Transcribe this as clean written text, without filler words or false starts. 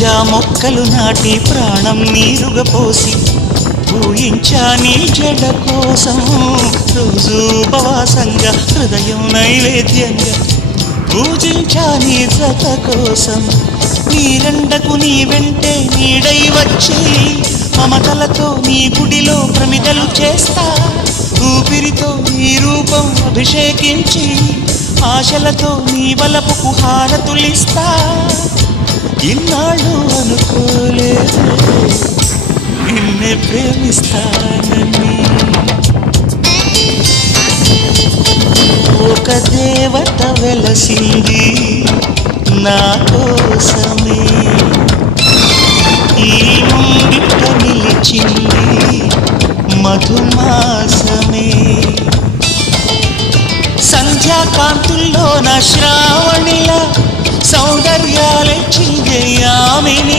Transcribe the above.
రోజా మొక్కలు నాటి ప్రాణం నీరుగా పోసి పూయించా నీ జడ కోసం రోజు ఉపవాసంగా హృదయం నైవేద్యంగా పూజించా నీ జత కోసం నీరెండకు నీ వెంటే నీడై వచ్చి మమతలతో నీ గుడిలో ప్రమిదలు చేస్తా ఊపిరితో నీ రూపం అభిషేకించి ఆశలతో నీ వలపుకు హారతులిస్తా ఇన్నాళ్ళు అనుకోలేదు నిన్నే ప్రేమిస్తానని ఒక దేవత వెలసింది నా కోసమే ఈ ముంగిట నిలిచింది మధుమాసమే సంధ్యాకాంతుల్లో నా శ్రావణిలా సౌందర్యాలే చింగే ఆమెని